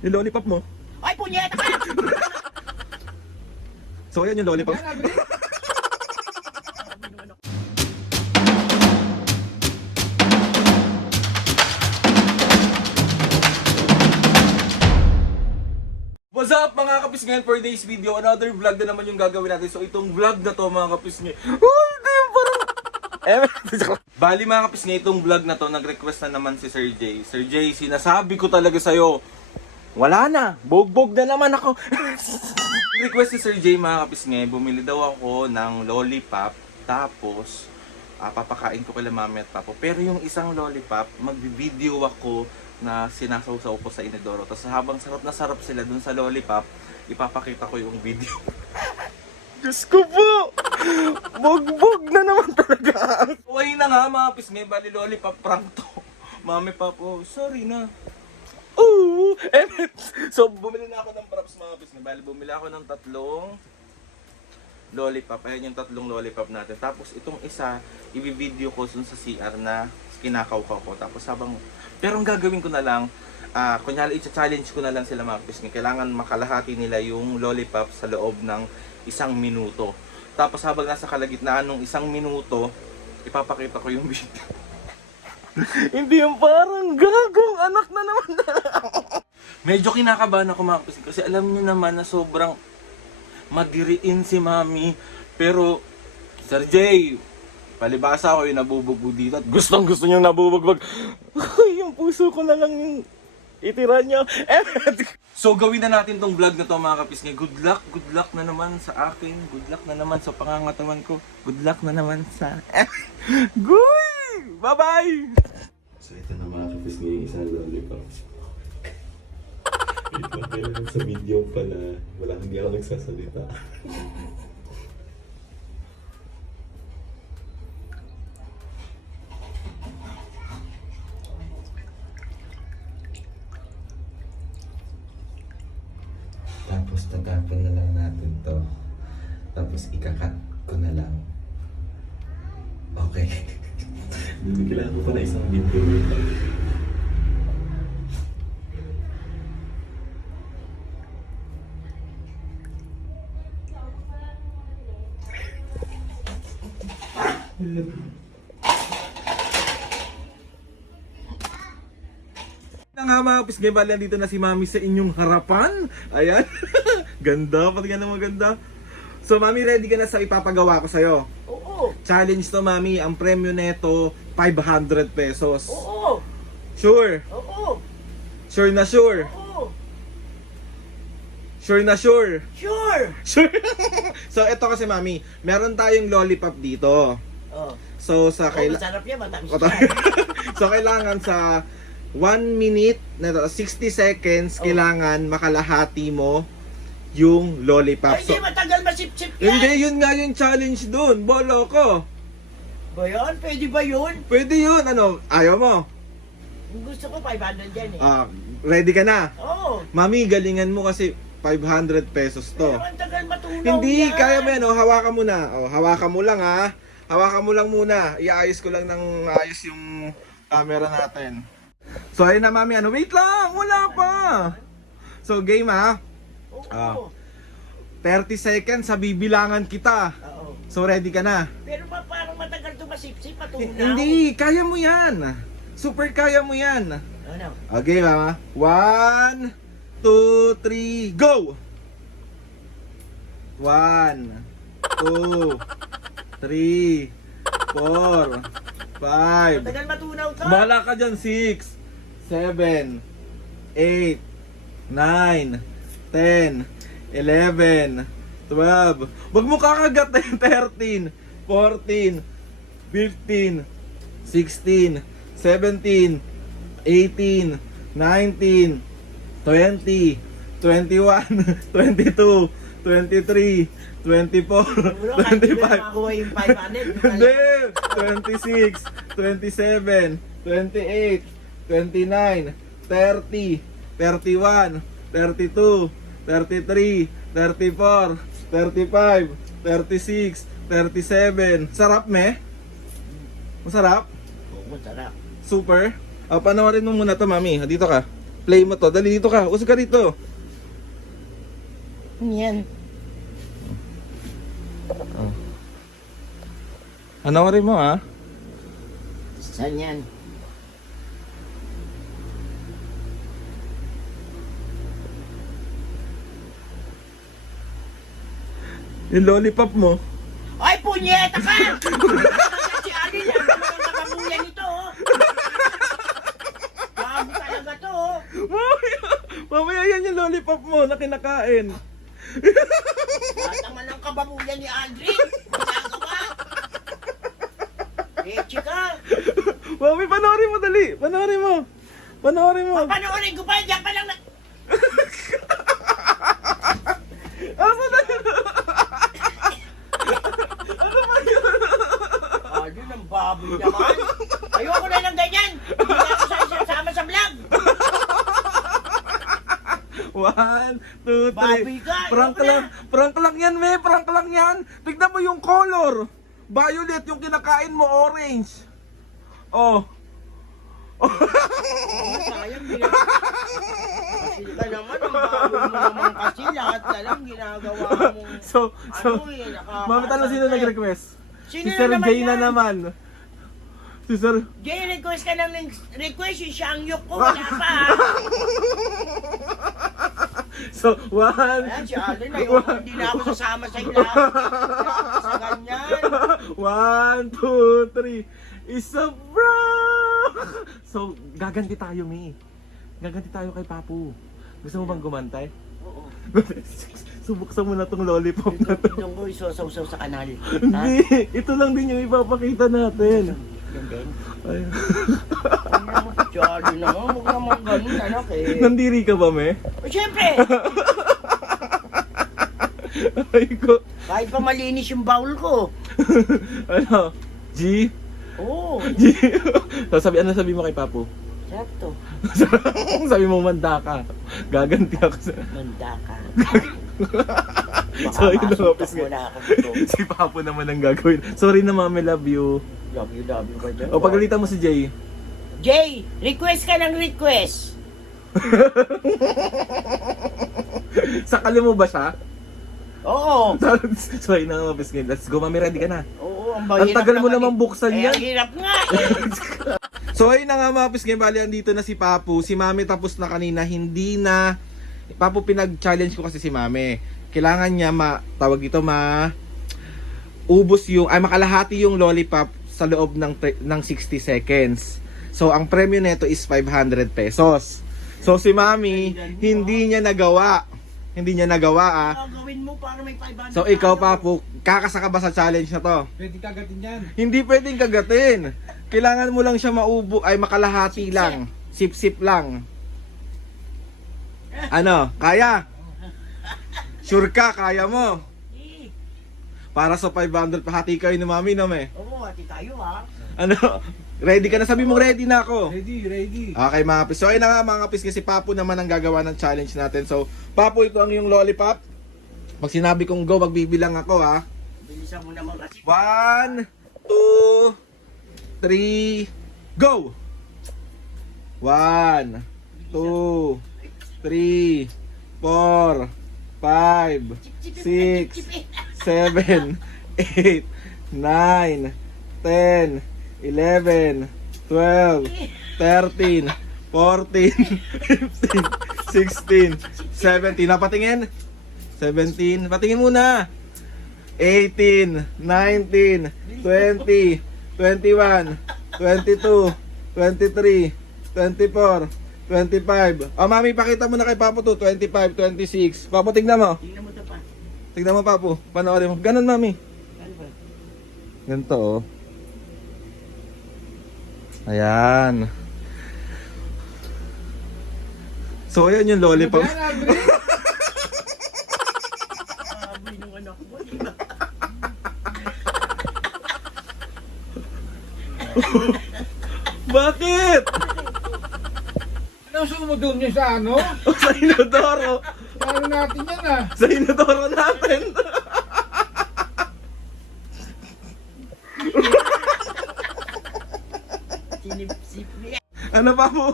Yung lollipop mo. Ay, punyeta ka! So, ayan yung lollipop. What's up mga kapis ngayon for today's video? Another vlog na naman yung gagawin natin. So itong vlog na to mga kapis ngayon. Oh, hindi yung parang... Bali mga kapis ngayon, itong vlog na to, nag-request na naman si Sir Jay. Sir Jay, sinasabi ko talaga sa'yo, wala na, bogbog na naman ako. Request si Sir Jay mga kapis ngayon, bumili daw ako ng lollipop. Tapos, papakain ko kila mami at papo. Pero yung isang lollipop, magbi-video ako na sinasawsaw ko sa inidoro. Tapos habang sarap na sarap sila dun sa lollipop, ipapakita ko yung video. Diyos ko po! Bogbog na naman talaga! Okay na nga mga pisngay, bali lollipop prank to. Mami papo, sorry na. Ooh! So bumili na ako ng props mga pisngay. Bali bumili ako ng tatlong lollipop. Ayan yung tatlong lollipop natin. Tapos itong isa, i-video ko dun sa CR na kinakaw-kaw ko. Tapos habang... Pero ang gagawin ko na lang, kunyari i-challenge ko na lang sila mga pisngay. Kailangan makalahati nila yung lollipop sa loob ng 1 minuto. Tapos habang nasa kalagitnaan ng 1 minuto, ipapakita ko yung video. Hindi yung parang gagong anak na naman. Medyo kinakabahan ako mga pisngay. Kasi alam niyo naman na sobrang madiriin si mami. Pero, Sir Jay, palibasa ako yung nabubugbog dito at gustong gusto niyang nabubugbog. Yung puso ko na lang yung itira niya. So gawin na natin tong vlog na to mga kapisngay. Good luck na naman sa akin. Good luck na naman sa pangangatawan ko. Good luck na naman sa... Guy! Bye-bye! So ito na mga kapisngay yung isang lollipop. Wait lang sa video pala. Hindi ako nagsasalita. Tapos tagapan na lang natin to. Tapos ikakat ko na lang. Okay. Hindi kailangan ko pa na isang video. Nga mga pisngay, bali dito na si mami sa inyong harapan. Ayan. Ganda, pati yan ang maganda. So mami, ready ka na sa ipapagawa ko sa'yo? Oo. Challenge to mami, ang premyo neto 500 pesos. Oo. Sure? Oo. Sure na sure? Oo. Sure na sure? Sure. Sure? So ito kasi mami, meron tayong lollipop dito. Oh. So sa Masarap yan, matamis yan. So kailangan sa 1 minute, 60 seconds, kailangan makalahati mo yung lollipop. Ay, hindi matagal masip-sip yan. Hindi, yun nga yung challenge dun. Bolo ko. Ba yan? Pwede ba yun? Pwede yun. Ano, ayaw mo? Gusto ko 500 yan eh. Ready ka na? Oo. Mami, galingan mo kasi 500 pesos to. Pero ang tagal matunaw Hindi, yan. kaya mo yan. Hawakan mo na. Hawakan mo lang ha. Hawakan mo lang muna. Iayos ko lang ng ayos yung camera natin. So ayun na mami, wait lang, wala pa. So game ha. Oo. 30 seconds sa bibilangan kita. Oo. So ready ka na? Pero parang matagal to masip-sip, matunaw. Hindi, kaya mo yan. Super kaya mo yan. Ano? Okay mama, 1, 2, 3, go! 1, 2, 3, 4, 5. Matagal matunaw to. Bahala ka dyan, 6, 7, 8, 9, 10, 11, 12. Wag mo kakagat na 13, 14, 15, 16, 17, 18, 19, 20, 21, 22, 23, 24, 25. Makakuha yung 500. Hindi! 26, 27, 28, 29, 30, 31, 32, 33, 34, 35, 36, 37. Sarap, me? Masarap? Oo, masarap. Super? Panoorin mo muna to, mami. Dito ka. Play mo to. Dali, dito ka. Usog ka dito. Yan. Ano rin mo, ha? Saan yan? Yung lollipop mo. Ay, punyeta ka! Si Alin, yan naman ang kapamuyan nito, oh. Bago talaga to, oh. Mamaya yan yung lollipop mo na kinakain. Lahat naman ang kababuyan ni Aldrin. Magagawa. Chika. Mami, panoorin mo dali. Panoorin mo. Panoorin mo. Papanoorin ko pa, diyan pa lang na... Asa na yun? Ano ba yun? Alin, ang baboy naman. Ayoko na ng ganyan. Hindi na ako sama sa vlog. 1, 2, 3. Baboy ka, Prank ayoko na. lang. Prank lang yan, me. Prank lang yan. Tignan mo yung color. Violet yung kinakain mo, orange. Oh. Sayang, kasi ka naman, ang baboy mo naman kasi lahat na lang ginagawa mo. So, Mami, talo sino nag-request? Sino Si na Sir naman Jay yan? na naman. Si Sir... Jay, request ka ng request, yung siyang yuk ko, wala pa ha. So, 1, Ayan, si Alin, ayoko, hindi na ako sasama sa ila. Sa ganyan. 1, 2, 3. Isa bro! So, gaganti tayo, Mi. Gaganti tayo kay Papu. Gusto mo bang gumantay? Oo. Subuksan mo na tong lollipop na to. Itong ko isaw-saw sa kanal. Hindi, ito lang din yung ipapakita natin. Yan din. Ay. Jolly naman, huwag naman ganun, anak eh. Nandiri ka ba, Me? Siyempre, Ay ko. kahit pa malinis yung bowl ko. Ano? G? Oo, G? So, ano sabi mo kay Papu? sakto. Sabi mo, manda ka. Gaganti ako sa... Manda ka. So, yun ang Baka office masuktak mo nga. na ako dito. Si Papu naman ang gagawin. Sorry na, Mami, love you. Love you ba dyan? O, pagalitan mo si Jay. Jay, request ka ng request. Sakali mo ba siya? Oo. So, yun ang office ngayon. Let's go, Mami. Ready ka na? Oo, ang Ang tagal mo naman namang buksan eh. yan. Ang hirap nga eh. So ayun na nga mga kapis, ngayon bali andito na si Papu. Si Mami tapos na kanina, hindi na. Papu, pinag-challenge ko kasi si Mami. Kailangan niya tawag dito, ubos yung, makalahati yung lollipop sa loob ng 60 seconds. So ang premyo nito is 500 pesos. So si Mami, hindi niya nagawa. Hindi niya nagawa Ano gawin mo para may 500? So ikaw, Papu, kakasa ka ba sa challenge na to? Pwede kagatin yan. Hindi pwedeng kagatin. Kailangan mo lang siya makalahati lang. Sip-sip lang. Ano? Kaya? Sure ka? Kaya mo? Eh, Para sa 500, pahati kayo ni Mami, no, me? Oo, hati tayo ha. Ano? Ready ka na? Sabi mo ready na ako. Ready. Okay, mga kapis. So, ayun na nga, mga kapis, kasi Papu naman ang gagawa ng challenge natin. So, Papu, ito ang yung lollipop. Pag sinabi kong go, magbibilang ako, ha? Bilisan mo naman kasi. 1, 2, 3, go! 1, 2, 3, 4, 5, 6, 7, 8, 9, 10, 11, 12, 13, 14, 15, 16, 17. Napatingin? 17. Patingin muna. 18, 19, 20, 21, 22, 23, 24, 25. Mami, pakita mo na kay Papu to. 25, 26. Papu, tignan mo. Tingnan mo ito pa. Tignan mo, Papu. Panoorin mo. Ganun, Mami. Ano ba? Ganito, oh. Ayan. So, ayan yung lollipop. Yan, Aldrin. Sabi ng anak mo. Bakit? Ano sumudong niyo sa ano? Sa inodoro. Ano natin yan ah. Sa inodoro natin. Sinipsip niya. Ano, Papu?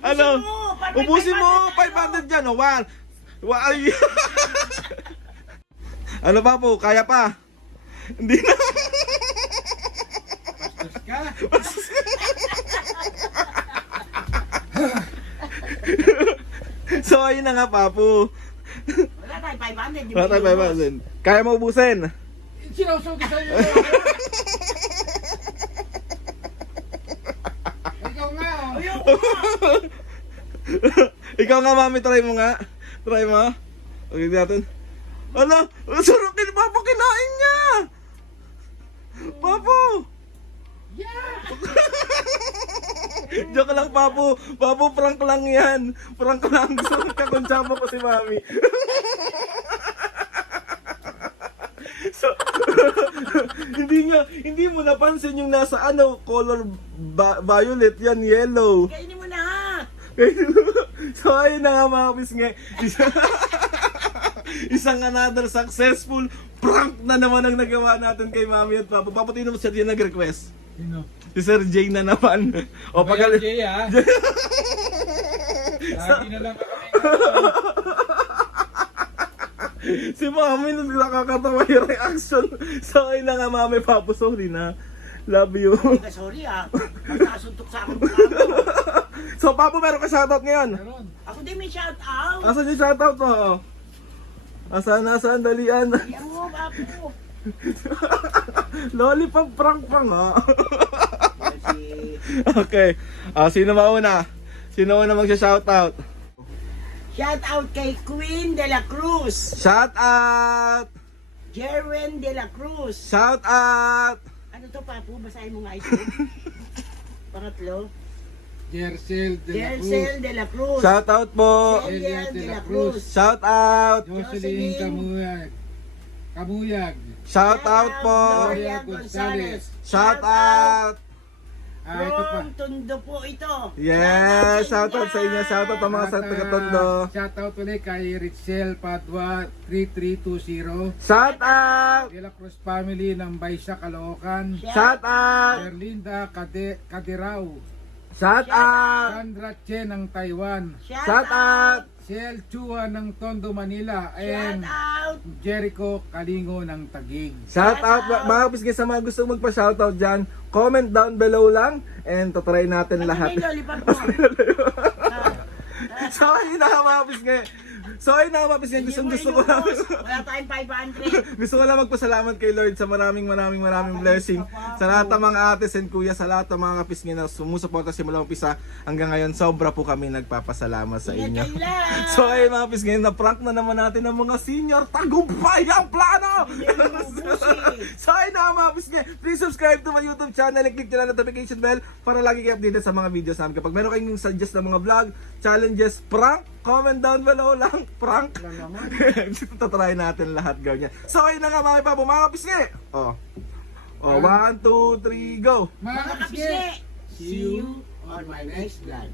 Ano? Ubusin Ubusin mo, mo, 500 dyan, oh, one. Ay. Ano pa po, kaya pa? Hindi na. Bastos ka. So, ayun na nga, Papo. Wala tayong 500. Wala tayo 500. Kaya mo ubusin? Sinusugi sa iyo. Ikaw nga, oh. Ayoko nga. Ikaw nga, mami, try mo nga. Try mo. Okay, natin. Ala, sarap din, Papo, kinain niya. Papo. Joke lang, Papo. Papo, prank lang yan. Prank lang. Gusto kakuntsama ko si mami. So, hindi mo napansin yung nasa color violet yan, yellow. Kainin mo na. So ayun na nga mga pisngi. Isang another successful prank na naman ang nagawa natin kay Mami at Papa. Papatino mo, Sir Jay nag-request. Sino? Si Sir Jay na naman. O Bayan pag Jay, ha? Lagi na lang kami. si Mami nakakatawa yung reaction. So ayun na nga Mami, Papa, sorry na. Love you. Teka, sorry Magkasuntok sa akin mukha mo. So Papa, meron ka shoutout ngayon. Meron. Ako din may shout out. Asan yung shoutout mo? Nasaan, dalian. Yan mo, Papo. Lollipop prank pa nga. Kasi, Okay. Sino mauna? Sino mauna magsha-shoutout? shout out kay Queen de la Cruz. Shout out! Jerwin de la Cruz. Shout out! Ano to, Papo? Basahin mo nga ito. Pangatlo. Jercel de la Cruz. Jercel de la Cruz. Shout out po! Elian de la Cruz. Shout out! Jocelyn Kamuyag. Kamuyag. Shout out po! Gloria Gonzalez. Shout out! Ito pa. From Tondo po ito. Yes! Shout out sa inyo! Shout out sa mga sa taga-Tondo! Shoutout ulit kay Richel Padua 3320. Shout out! De la Cruz family ng Baysa, Caloocan. Shout out! Erlinda Kadirao. Shout out! Sandra Chen ng Taiwan. Shout out! Ciel Chua ng Tondo, Manila. Shout And out. Jericho Kalingo ng Taguig. Shout out mga kapisgay sa mga gusto magpa-shoutout dyan. Comment down below lang and tatry natin Ano lahat. may lollipop mo? So ayun na nga mga kapisgay. So ayun na nga mga kapisgay. Gusto ko lang. Wala tayong 500. Gusto ko lang magpasalamat kay Lord sa maraming blessing. Sa lahat ng mga ates and kuya, sa lahat ng mga kapisgay na sumusuporta simula umpisa hanggang ngayon. Sobra po kami nagpapasalamat sa inyo. Ingat kayo lang. So ayun mga kapisgay, na-prank na naman natin ang mga senior. Tagumpay ang plano! So ayun na mga kapisgay, please subscribe to my YouTube channel and click nyo lang notification bell para lagi kayo updated sa mga videos namin. Kapag meron kayong suggest na mga vlog, challenges, prank, comment down below lang. Prank. Tatry natin lahat gawin yan. So ayun na nga mga kapisgay. Oh, 1, 2, 3, go! Mga Mga kapisge, kapisne, see you on my next vlog.